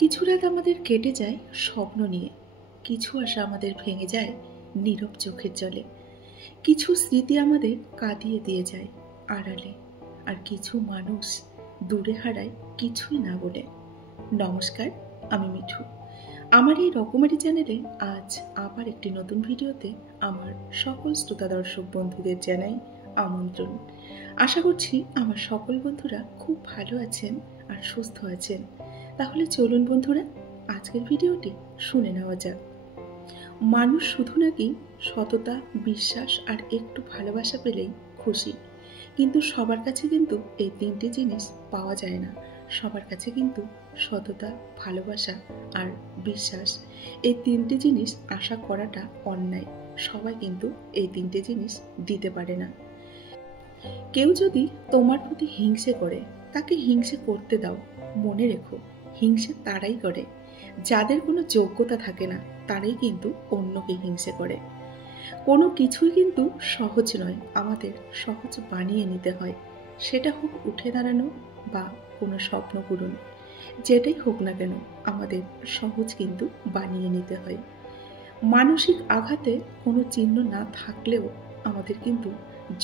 কিছু রাত আমাদের কেটে যায় স্বপ্ন নিয়ে, কিছু আশা আমাদের ভেঙে যায় নীরব চোখের জলে, কিছু স্মৃতি আমাদের কাঁদিয়ে দিয়ে যায় আড়ালে, আর কিছু মানুষ দূরে হারায় কিছুই না বলে। নমস্কার, আমি মিঠু। আমার এই রকমারি চ্যানেলে আজ আবার একটি নতুন ভিডিওতে আমার সকল শ্রোতা দর্শক বন্ধুদের জানাই আমন্ত্রণ। আশা করছি আমার সকল বন্ধুরা খুব ভালো আছেন আর সুস্থ আছেন। তাহলে চলুন বন্ধুরা, আজকের ভিডিওটি শুনে নেওয়া যাক। মানুষ শুধু নাকি সততা, বিশ্বাস আর একটু ভালোবাসা পেলেই খুশি, কিন্তু সবার কাছে কিন্তু এই তিনটি জিনিস পাওয়া যায় না। সবার কাছে কিন্তু সততা, ভালোবাসা আর বিশ্বাস, এই তিনটি জিনিস আশা করাটা অন্যায়। সবাই কিন্তু এই তিনটে জিনিস দিতে পারে না। কেউ যদি তোমার প্রতি হিংসে করে, তাকে হিংসে করতে দাও। মনে রেখো, হিংসে তারাই করে যাদের কোনো যোগ্যতা থাকে না, তারাই কিন্তু অন্যকে হিংসে করে। কোনো কিছুই কিন্তু সহজ নয়, আমাদের সহজ বানিয়ে নিতে হয়। সেটা হোক উঠে দাঁড়ানো বা কোনো স্বপ্ন পূরণ, যেটাই হোক না কেন আমাদের সহজ কিন্তু বানিয়ে নিতে হয়। মানসিক আঘাতে কোনো চিহ্ন না থাকলেও আমাদের কিন্তু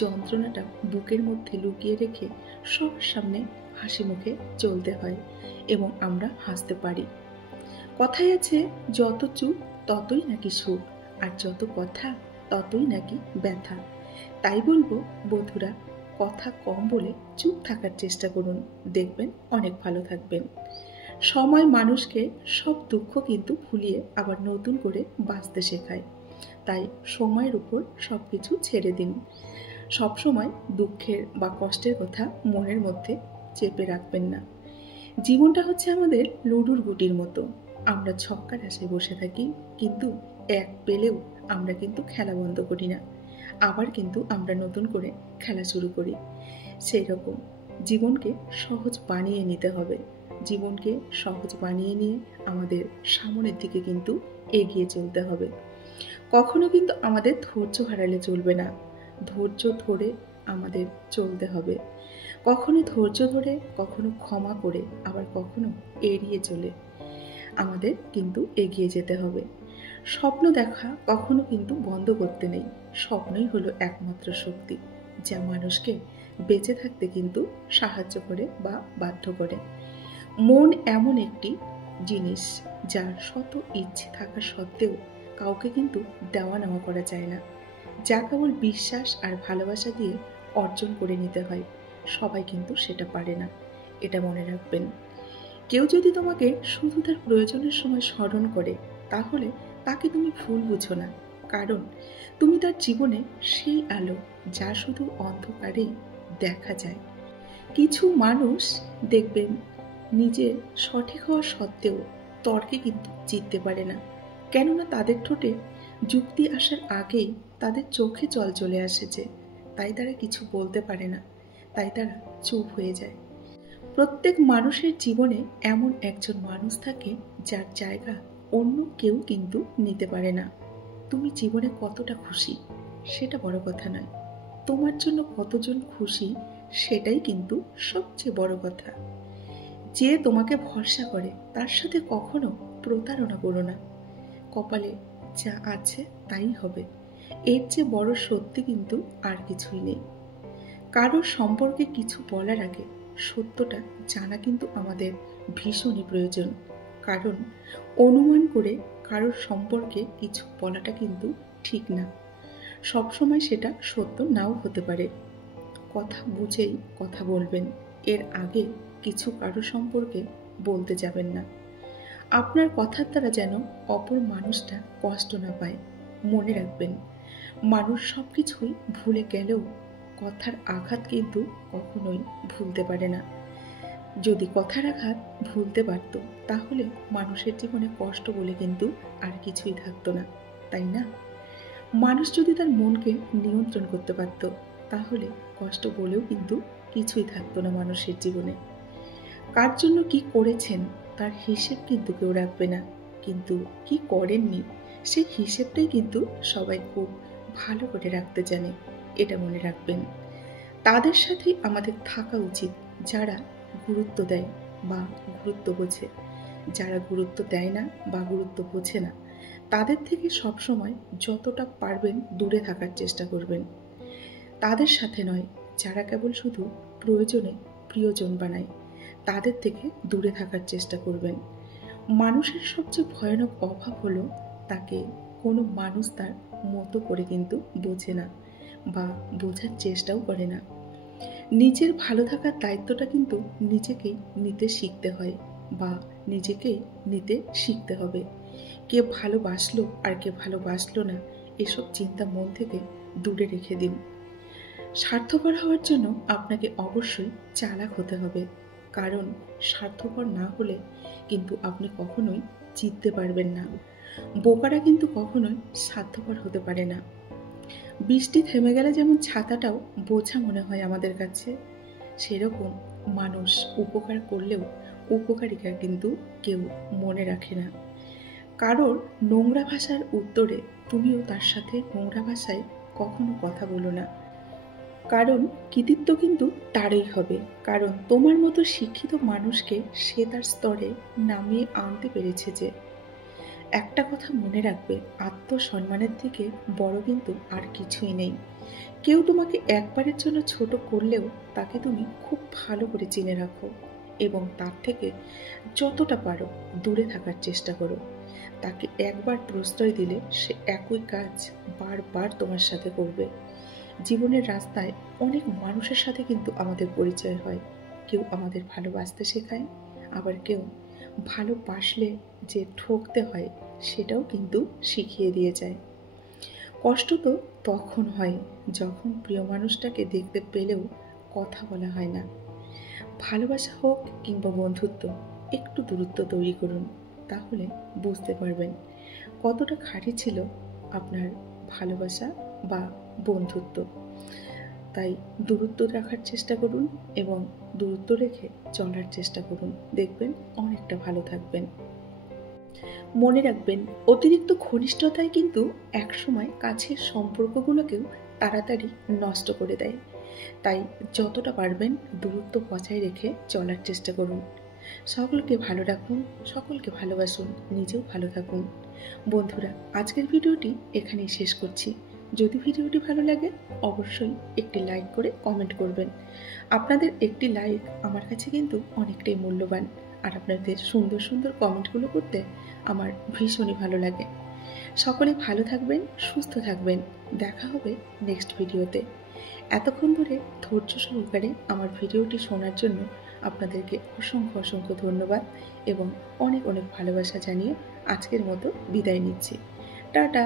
যন্ত্রণাটা বুকের মধ্যে লুকিয়ে রেখে সবার সামনে হাসি মুখে চলতে হয় এবং আমরা হাসতে পারি। কথায় আছে, যত চুপ ততই নাকি সুখ, আর যত কথা ততই নাকি ব্যথা। তাই বলবো বন্ধুরা, কথা কম বলে চুপ থাকার চেষ্টা করুন, দেখবেন অনেক ভালো থাকবেন। সময় মানুষকে সব দুঃখ কিন্তু ভুলিয়ে আবার নতুন করে বাঁচতে শেখায়। তাই সময়ের উপর সব কিছু ছেড়ে দিন। সবসময় দুঃখের বা কষ্টের কথা মনের মধ্যে চেপে রাখবেন না। জীবনটা হচ্ছে আমাদের লুডুর গুটির মতো। আমরা ছক্কার আশায় বসে থাকি, কিন্তু এক পেলেও আমরা কিন্তু খেলা বন্ধ করি না, আবার কিন্তু আমরা নতুন করে খেলা শুরু করি। সেই রকম জীবনকে সহজ বানিয়ে নিতে হবে। জীবনকে সহজ বানিয়ে নিয়ে আমাদের সামনের দিকে কিন্তু এগিয়ে চলতে হবে। কখনো কিন্তু আমাদের ধৈর্য হারালে চলবে না, ধৈর্য ধরে আমাদের চলতে হবে। কখনো ধৈর্য ধরে, কখনো ক্ষমা করে, আবার কখনো এড়িয়ে চলে আমাদের কিন্তু এগিয়ে যেতে হবে। স্বপ্ন দেখা কখনো কিন্তু বন্ধ করতে নেই। স্বপ্নই হলো একমাত্র শক্তি, যা মানুষকে বেঁচে থাকতে কিন্তু সাহায্য করে বা বাধ্য করে। মন এমন একটি জিনিস, যার শত ইচ্ছে থাকা সত্ত্বেও কাউকে কিন্তু দেওয়া নেওয়া করা যায় না, যা কেবল বিশ্বাস আর ভালোবাসা দিয়ে অর্জন করে নিতে হয়। সবাই কিন্তু সেটা পারে না, এটা মনে রাখবেন। কেউ যদি তোমাকে শুধু তার প্রয়োজনের সময় স্মরণ করে, তাহলে তাকে তুমি ভুল বুঝো না, কারণ তুমি তার জীবনে সেই আলো যা শুধু অন্ধকারেই দেখা যায়। কিছু মানুষ দেখবেন নিজের সঠিক হওয়া সত্ত্বেও তর্কে কিন্তু জিততে পারে না, কেননা তাদের ঠোঁটে যুক্তি আসার আগেই তাদের চোখে জল চলে আসেছে। তাই তারা কিছু বলতে পারে না, তাই তারা চুপ হয়ে যায়। প্রত্যেক মানুষের জীবনে এমন একজন মানুষ থাকে, যার জায়গা অন্য কেউ কিন্তু নিতে পারে না। তুমি জীবনে কতটা খুশি সেটা বড় কথা নয়, তোমার জন্য কতজন খুশি সেটাই কিন্তু সবচেয়ে বড় কথা। যে তোমাকে ভরসা করে, তার সাথে কখনো প্রতারণা করো না। কপালে যা আছে তাই হবে, এর চেয়ে বড় সত্যি কিন্তু আর কিছুই নেই। কারোর সম্পর্কে কিছু বলার আগে সত্যটা জানা কিন্তু আমাদের ভীষণই প্রয়োজন, কারণ অনুমান করে কারোর সম্পর্কে কিছু বলাটা কিন্তু ঠিক না। সবসময় সেটা সত্য নাও হতে পারে। কথা বুঝেই কথা বলবেন, এর আগে কিছু কারোর সম্পর্কে বলতে যাবেন না। আপনার কথার দ্বারা যেন অপর মানুষটা কষ্ট না পায়। মনে রাখবেন, মানুষ সব কিছুই ভুলে গেলেও কথার আঘাত কিন্তু কখনোই ভুলতে পারে না। যদি কথার আঘাত ভুলতে পারত, তাহলে মানুষের জীবনে কষ্ট বলে কিন্তু আর কিছুই থাকতো না, তাই না? মানুষ যদি তার মনকে নিয়ন্ত্রণ করতে পারত, তাহলে কষ্ট বলেও কিন্তু কিছুই থাকতো না মানুষের জীবনে। কার জন্য কি করেছেন তার হিসেব কিন্তু কেউ রাখবে না, কিন্তু কি করেননি সেই হিসেবটাই কিন্তু সবাই খুব ভালো করে রাখতে জানে, এটা মনে রাখবেন। তাদের সাথেই আমাদের থাকা উচিত যারা গুরুত্ব দেয় বা গুরুত্ব বোঝে, যারা গুরুত্ব দেয় না বা গুরুত্ব বোঝে না, তাদের থেকে সবসময় যতটা পারবেন দূরে থাকার চেষ্টা করবেন। তাদের সাথে নয়, যারা কেবল শুধু প্রয়োজনে প্রিয়জন বানায়, তাদের থেকে দূরে থাকার চেষ্টা করবেন। মানুষের সবচেয়ে ভয়ানক অভাব হলো তাকে কোনো মানুষ তার মতো করে কিন্তু বোঝে না বা বোঝার চেষ্টাও করে না। নিজের ভালো থাকার দায়িত্বটা কিন্তু নিজেকেই নিতে শিখতে হয় বা নিজেকেই নিতে শিখতে হবে। কে ভালোবাসলো আর কে ভালোবাসলো না, এসব চিন্তা মন থেকে দূরে রেখে দিন। স্বার্থপর হওয়ার জন্য আপনাকে অবশ্যই চালাক হতে হবে, কারণ স্বার্থপর না হলে কিন্তু আপনি কখনোই জিততে পারবেন না। বোকারা কিন্তু কখনোই স্বার্থপর হতে পারে না। বৃষ্টি থেমে গেলে যেমন ছাতাটাও বোঝা মনে হয় আমাদের কাছে, সেরকম মানুষ উপকার করলেও উপকারিতা কিন্তু কেউ মনে রাখে না। কারোর নোংরা ভাষার উত্তরে তুমিও তার সাথে নোংরা ভাষায় কখনো কথা বলো না, কারণ কৃতিত্ব কিন্তু তারই হবে, কারণ তোমার মতো শিক্ষিত মানুষকে সে তার স্তরে নামিয়ে আনতে পেরেছে। যে একটা কথা মনে রাখবে, আত্মসম্মানের থেকে বড় কিন্তু আর কিছুই নেই। কেউ তোমাকে একবারের জন্য ছোট করলেও তাকে তুমি খুব ভালো করে চিনে রাখো এবং তার থেকে যতটা পারো দূরে থাকার চেষ্টা করো। তাকে একবার প্রশ্রয় দিলে সে একই কাজ বারবার তোমার সাথে করবে। জীবনের রাস্তায় অনেক মানুষের সাথে কিন্তু আমাদের পরিচয় হয়। কেউ আমাদের ভালোবাসতে শেখায়, আবার কেউ ভালোবাসলে যে ঠকতে হয় সেটাও কিন্তু শিখিয়ে দিয়ে যায়। কষ্ট তো তখন হয় যখন প্রিয় মানুষটাকে দেখতে পেলেও কথা বলা হয় না। ভালোবাসা হোক কিংবা বন্ধুত্ব, একটু দূরত্ব তৈরি করুন, তাহলে বুঝতে পারবেন কতটা খাঁটি ছিল আপনার ভালোবাসা বা বন্ধুত্ব। তাই দূরত্ব রাখার চেষ্টা করুন এবং দূরত্ব রেখে চলার চেষ্টা করুন, দেখবেন অনেকটা ভালো থাকবেন। মনে রাখবেন, অতিরিক্ত ঘনিষ্ঠতায় কিন্তু একসময় কাছের সম্পর্কগুলোকেও তাড়াতাড়ি নষ্ট করে দেয়। তাই যতটা পারবেন দূরত্ব বজায় রেখে চলার চেষ্টা করুন। সকলকে ভালো রাখুন, সকলকে ভালোবাসুন, নিজেও ভালো থাকুন। বন্ধুরা, আজকের ভিডিওটি এখানেই শেষ করছি। যদি ভিডিওটি ভালো লাগে অবশ্যই একটি লাইক করে কমেন্ট করবেন। আপনাদের একটি লাইক আমার কাছে কিন্তু অনেকটাই মূল্যবান, আর আপনাদের সুন্দর সুন্দর কমেন্টগুলো করতে আমার ভীষণই ভালো লাগে। সকলে ভালো থাকবেন, সুস্থ থাকবেন। দেখা হবে নেক্সট ভিডিওতে। এতক্ষণ ধরে ধৈর্য সহকারে আমার ভিডিওটি শোনার জন্য আপনাদেরকে অসংখ্য অসংখ্য ধন্যবাদ এবং অনেক অনেক ভালোবাসা জানিয়ে আজকের মতো বিদায় নিচ্ছি। টাটা।